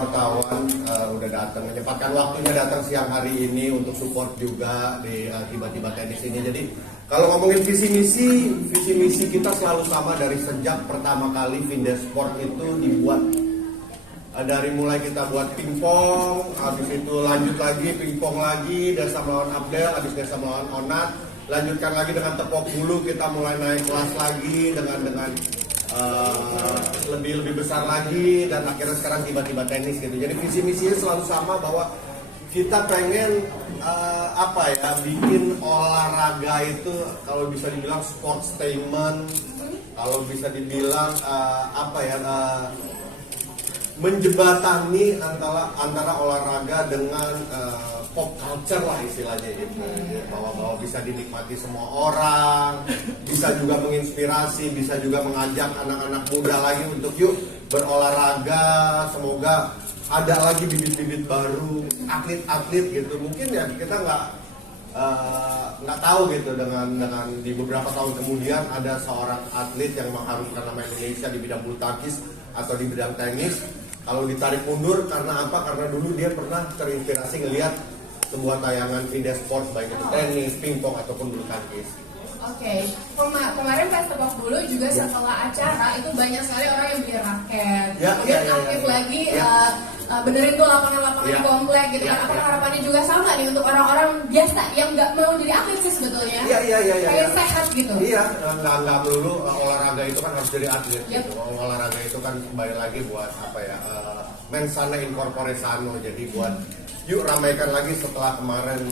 wartawan udah datang, menyempatkan waktunya datang siang hari ini untuk support juga di tiba-tiba tenis ini. Jadi kalau ngomongin visi misi kita selalu sama dari sejak pertama kali Vindes Sport itu dibuat. Dari mulai kita buat pingpong, habis itu lanjut lagi pingpong lagi, Desa melawan Abdel, habis Desa melawan Onat, lanjutkan lagi dengan tepok bulu, kita mulai naik kelas lagi dengan lebih besar lagi, dan akhirnya sekarang tiba-tiba tenis gitu. Jadi visi misinya selalu sama, bahwa kita pengen bikin olahraga itu kalau bisa dibilang sportstainment, kalau bisa dibilang menjembatani antara olahraga dengan pop culture lah istilahnya gitu. Bahwa bisa dinikmati semua orang, bisa juga menginspirasi, bisa juga mengajak anak-anak muda lagi untuk yuk berolahraga. Semoga ada lagi bibit-bibit baru, atlet-atlet gitu. Mungkin ya kita nggak tahu gitu dengan di beberapa tahun kemudian ada seorang atlet yang mengharumkan nama Indonesia di bidang bulu tangkis atau di bidang tenis. Kalau ditarik mundur karena apa? Karena dulu dia pernah terinspirasi ngelihat sebuah tayangan Vindes Sport, baik itu tenis, pingpong ataupun bulu tangkis. Oke. Kemarin pas tepok dulu juga setelah acara itu banyak sekali orang yang beli raket, kemudian aktif lagi benerin tuh lapangan-lapangan komplek gitu kan. Apakah harapannya juga sama nih untuk orang-orang biasa yang nggak mau jadi atlet sih sebetulnya? Kayak sehat gitu. Iya, nggak melulu olahraga itu kan harus jadi atlet gitu. Olahraga itu kan kembali lagi buat mens sana in corpore sano. Jadi buat yuk ramaikan lagi setelah kemarin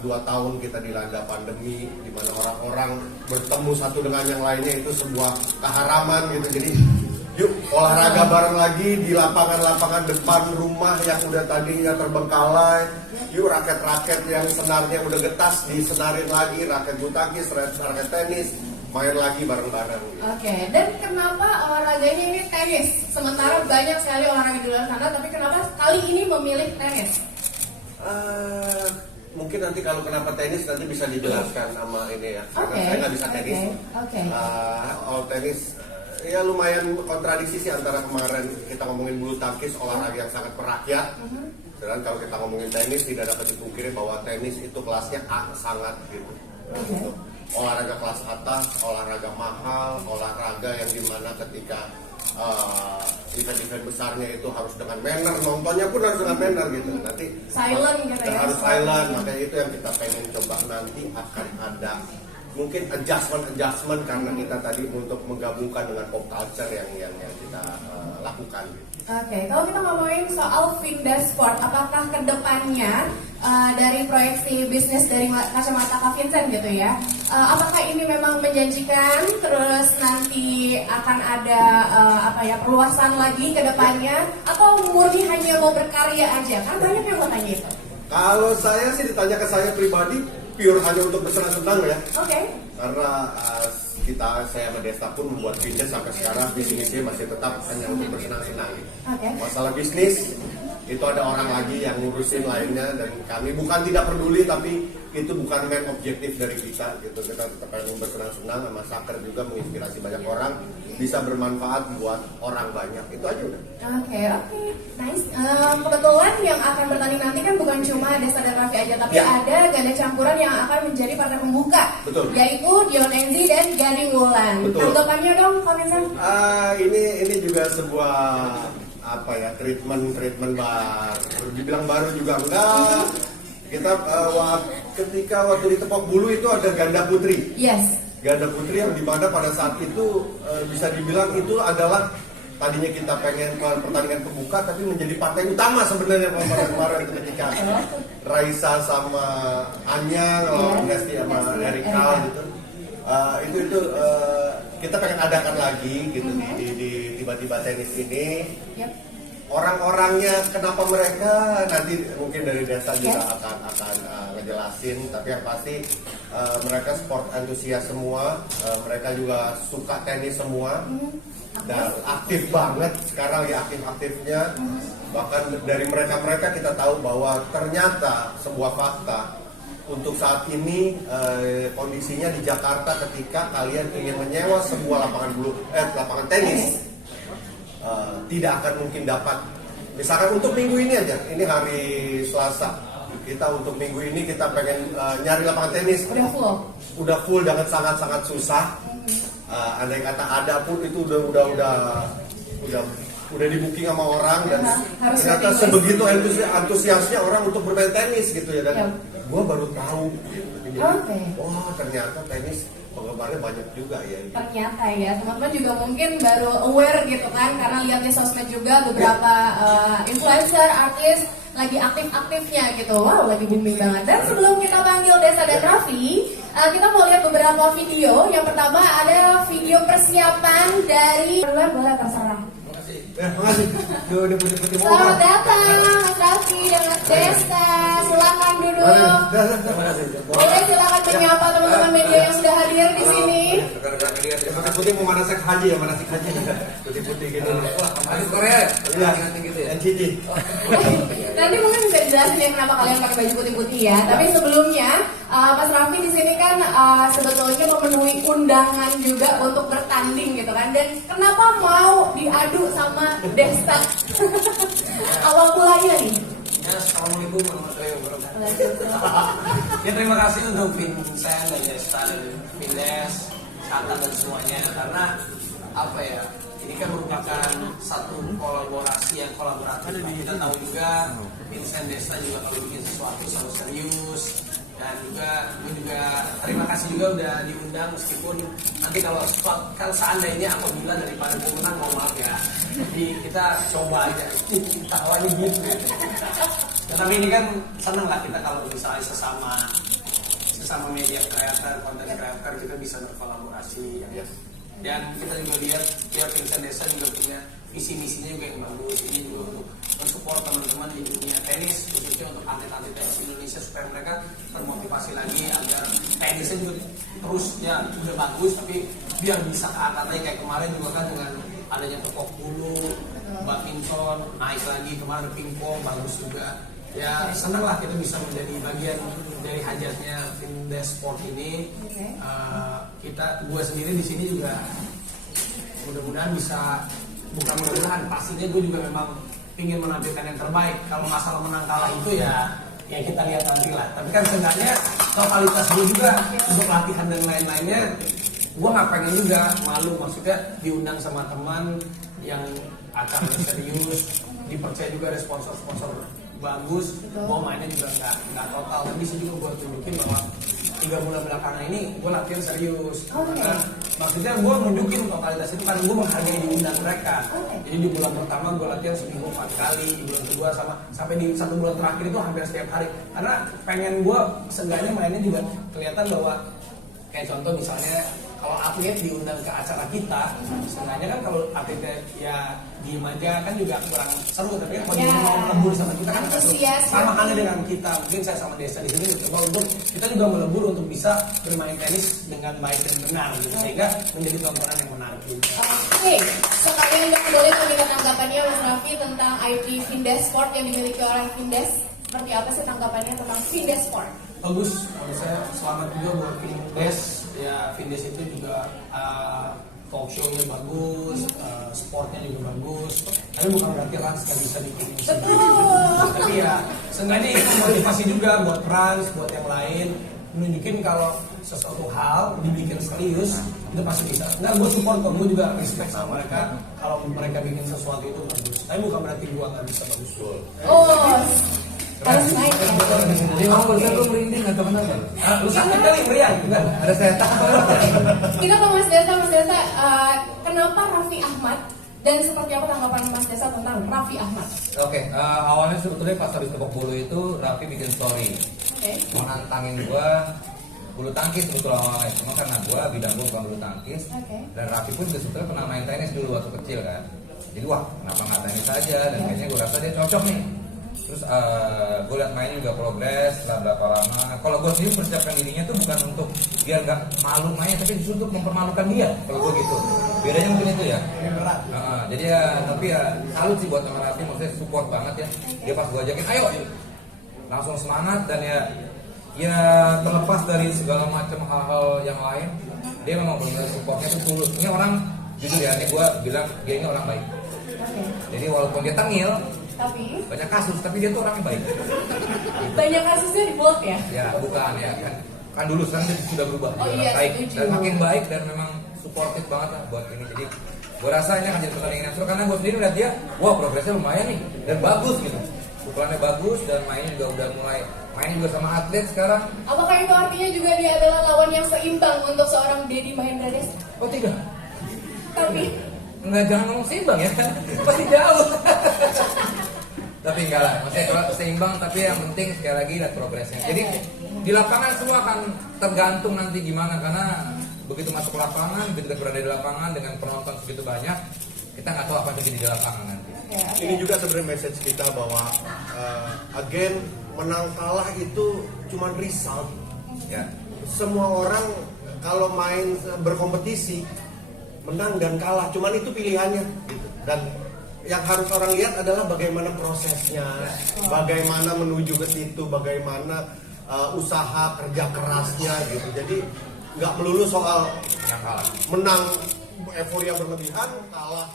2 tahun kita dilanda pandemi, di mana orang-orang bertemu satu dengan yang lainnya itu sebuah keharaman gitu. Jadi yuk olahraga bareng lagi di lapangan-lapangan depan rumah yang udah tadinya terbengkalai. Yuk raket-raket yang senarnya udah getas disenarin lagi, raket bulu tangkis, raket tenis, main lagi bareng-bareng. Oke, dan kenapa olahraganya ini tenis? Sementara banyak sekali olahraga di luar sana, tapi kenapa kali ini memilih tenis? Mungkin nanti kalau kenapa tenis nanti bisa dijelaskan sama ini ya. Karena saya nggak bisa tenis. Tenis ya lumayan kontradiksi sih antara kemarin kita ngomongin bulu tangkis, olahraga yang sangat merakyat. Dan kalau kita ngomongin tenis tidak dapat dipungkiri bahwa tenis itu kelasnya sangat gitu. Olahraga kelas atas, olahraga mahal, olahraga yang dimana ketika event-event besarnya itu harus dengan manner, nontonnya pun harus dengan manner gitu. Nanti silent katanya. Harus silent, makanya itu yang kita pengen coba. Nanti akan ada mungkin adjustment karena kita tadi untuk menggabungkan dengan pop culture yang kita lakukan. Oke, kalau kita ngomongin soal Vindes Sport, apakah kedepannya dari proyeksi bisnis dari kacamata Kak Vincent gitu ya, apakah ini memang menjanjikan terus nanti akan ada perluasan lagi ke depannya, atau murni hanya mau berkarya aja? Kan banyak yang mau tanya itu. Kalau saya sih ditanya ke saya pribadi, pure hanya untuk bersenang-senang ya. Oke. Karena saya sama Desta pun membuat bisnis sampai sekarang, bisnisnya masih tetap hanya untuk bersenang-senang. Masalah bisnis itu ada orang lagi yang ngurusin lainnya, dan kami bukan tidak peduli, tapi itu bukan main objektif dari kita gitu. Kita tetap pengen bersenang-senang, sama Saker juga menginspirasi banyak orang, bisa bermanfaat buat orang banyak. Itu aja udah. Oke, nice. Kebetulan yang akan bertanding nanti kan bukan cuma Desta dan Raffi aja, tapi ada ganda campuran yang akan menjadi partai pembuka. Betul. Yaitu Dion Enzi dan Gading Wulan. Tanggapannya dong, Kak Vincent? Ini juga sebuah treatment baru. Dibilang baru juga enggak. Kita ketika waktu di Tepok Bulu itu ada ganda putri. Yes. Ganda putri yang dimana pada saat itu bisa dibilang itu adalah tadinya kita pengen pertandingan pembuka, tapi menjadi partai utama sebenarnya kemarin ketika Raisa sama Anya lawan Desti sama Erika gitu. Itu kita pengen adakan lagi gitu di tiba-tiba tenis ini. Orang-orangnya kenapa mereka nanti mungkin dari Desa juga akan ngejelasin, tapi yang pasti mereka sport antusias semua, mereka juga suka tenis semua dan aktif banget sekarang ya, aktif-aktifnya. Bahkan dari mereka kita tahu bahwa ternyata sebuah fakta untuk saat ini kondisinya di Jakarta, ketika kalian ingin menyewa sebuah lapangan tenis tidak akan mungkin dapat misalkan untuk minggu ini aja, ini hari Selasa, kita untuk minggu ini kita pengen nyari lapangan tenis. Udah full dengan sangat susah. Andai kata ada pun itu udah di booking sama orang dan ternyata sebegitu antusiasnya orang untuk bermain tenis gitu ya, dan gue baru tahu gitu. Wah ternyata tenis penggemarnya banyak juga ya. Ternyata ya, teman-teman juga mungkin baru aware gitu kan, karena lihat di sosmed juga beberapa influencer, artis lagi aktif-aktifnya gitu. Wow, lagi booming banget. Dan sebelum kita panggil Desa dan Raffi, kita mau lihat beberapa video. Yang pertama ada video persiapan dari luar, boleh terserah. Makasih. Selamat datang Mas Raffi dan Mas Desa. Silakan duduk. Boleh silakan menyapa teman-teman media yang sudah hadir di sini. Putih mau manasik haji ya, manasik haji. Putih-putih gitu. Manasik Korea. Iya, gitu ya. NCT. Nanti mungkin bisa dijelasin ya kenapa kalian pakai baju putih-putih ya. Tapi sebelumnya Mas Raffi di sini kan sebetulnya memenuhi undangan juga untuk bertanding gitu kan. Dan kenapa mau diadu sama Desa? Awal mulanya nih. Ya, assalamualaikum warahmatullahi wabarakatuh. Ya terima kasih untuk Vincent dan Desta dan Vindes, Santa dan semuanya, karena apa ya? Ini kan merupakan satu kolaborasi yang kolaboratif. Kita tahu juga Vincent Desta juga kalau bikin sesuatu selalu serius, dan juga gue juga terima kasih juga udah diundang, meskipun nanti kalau seandainya apabila daripada pemenang mau maaf ya, jadi kita coba aja kita awalnya gitu. Ya, tapi ini kan senang lah kita kalau misalnya sesama media creator, konten creator kita bisa berkolaborasi ya. Dan kita juga lihat ya Vincent Desa juga punya visi-misinya juga yang bagus. Ini juga untuk mensupport teman-teman di dunia tenis, khususnya untuk atlet-atlet tenis Indonesia, supaya mereka termotivasi lagi agar tenisnya juga terus ya udah bagus, tapi biar bisa ke atas lagi. Kayak kemarin juga kan dengan adanya tepok bulu, badminton naik lagi, kemarin pingpong bagus juga. Ya senang lah kita bisa menjadi bagian dari hajatnya Vindes Sport ini. Gue sendiri di sini juga mudah-mudahan bisa, bukan mudah-mudahan, pastinya gue juga memang ingin menampilkan yang terbaik. Kalau masalah menang kalah itu ya kita lihat nanti lah. Tapi kan seenggaknya totalitas gue juga untuk latihan dan lain-lainnya, gue nggak pengen juga malu, maksudnya diundang sama teman yang akan serius, dipercaya juga ada sponsor-sponsor bagus, gue mainnya juga nggak total. Dan bisa juga gue tunjukin bahwa 3 bulan belakangan ini gue latihan serius. Karena maksudnya gue nunjukin totalitas itu karena gue menghargai diundang mereka. Jadi di bulan pertama gue latihan seminggu 4 kali, di bulan kedua sampai di 1 bulan terakhir itu hampir setiap hari. Karena pengen gue seenggaknya mainnya juga kelihatan bahwa kayak contoh misalnya kalau atlet diundang ke acara kita, sebenarnya kan kalau atletnya ya diem aja kan juga kurang seru. Tapi kan kalau dia mau melebur sama kita kan sama halnya dengan kita. Mungkin saya sama Desa di sini mencoba untuk kita juga melebur untuk bisa bermain tenis dengan baik dan benar gitu, sehingga menjadi tontonan yang menarik juga. Oke, sekalian dong boleh meminta tanggapannya Mas Raffi tentang IP Vindes Sport yang dimiliki oleh Vindes. Seperti apa sih tanggapannya tentang Vindes Sport? Bagus, saya selamat juga buat Vindes. Ya Vindes itu juga talk show-nya bagus, sportnya juga bagus. Tapi bukan berarti Rans gak bisa bikin ini sendiri. Tapi ya seenggaknya itu motivasi juga buat Rans, buat yang lain, menunjukin kalau sesuatu hal dibikin serius itu pasti bisa. Nah, gue support kok, gue juga respect sama mereka kalau mereka bikin sesuatu itu bagus. Tapi bukan berarti gue gak bisa bagus. Harus naik ya. Jadi mau gue merinding atau kenapa? Lu sakit kali meriang? Bukan? Ada setan. Kita ke Mas Desa, kenapa Raffi Ahmad dan seperti apa tanggapan Mas Desa tentang Raffi Ahmad? Oke, awalnya sebetulnya pas habis tepok bulu itu Raffi bikin story. Mau nantangin gua bulu tangkis sebetulnya awalnya, cuma karena gua bidang gua bukan bulu tangkis. Dan Raffi pun juga sebetulnya pernah main tenis dulu waktu kecil kan. Jadi wah, kenapa nggak tenis aja, dan kayaknya gua rasa dia cocok nih. Terus gue liat mainnya juga progres setelah berapa lama. Kalau gue sendiri persiapkan dirinya tuh bukan untuk biar nggak malu mainnya, tapi justru untuk mempermalukan dia. Kalau gue gitu, bedanya mungkin itu ya. Jadi ya, tapi ya salut sih buat sama Raffi, maksudnya support banget ya. Dia pas gue ajakin, ayo, langsung semangat. Dan ya terlepas dari segala macam hal-hal yang lain, dia memang benar supportnya tuh tulus. Ini orang jujur ya, ini gue bilang dia ini orang baik. Jadi walaupun dia tengil, banyak kasus, tapi dia tuh orangnya baik. banyak kasusnya di Bolt ya? Ya bukan ya kan dulu sekarang dia sudah berubah, Oh dia iya, baik setuju. dan makin baik dan memang suportif banget lah buat ini. Jadi gue rasa ini akan jadi pertandingan yang seru karena gue sendiri lihat dia, wah progresnya lumayan nih dan bagus gitu. Pukulannya bagus dan mainnya juga udah mulai main juga sama atlet sekarang. Apakah itu artinya juga dia adalah lawan yang seimbang untuk seorang Deddy Mahendra Desta? Oh tidak, Tapi nggak, jangan ngomong seimbang ya, pasti jauh. Tapi enggak lah, maksudnya kalau seimbang tapi yang penting sekali lagi lihat progresnya. Jadi di lapangan semua akan tergantung nanti gimana, karena begitu masuk lapangan, begitu kita berada di lapangan dengan penonton segitu banyak, kita nggak tahu apa yang terjadi di lapangan nanti. Ini juga sebenarnya message kita bahwa again menang kalah itu cuma result. Ya. Semua orang kalau main berkompetisi menang dan kalah, cuman itu pilihannya gitu. Dan yang harus orang lihat adalah bagaimana prosesnya, bagaimana menuju ke situ, bagaimana usaha kerja kerasnya gitu. Jadi nggak melulu soal Yang kalah. menang euforia berlebihan, kalah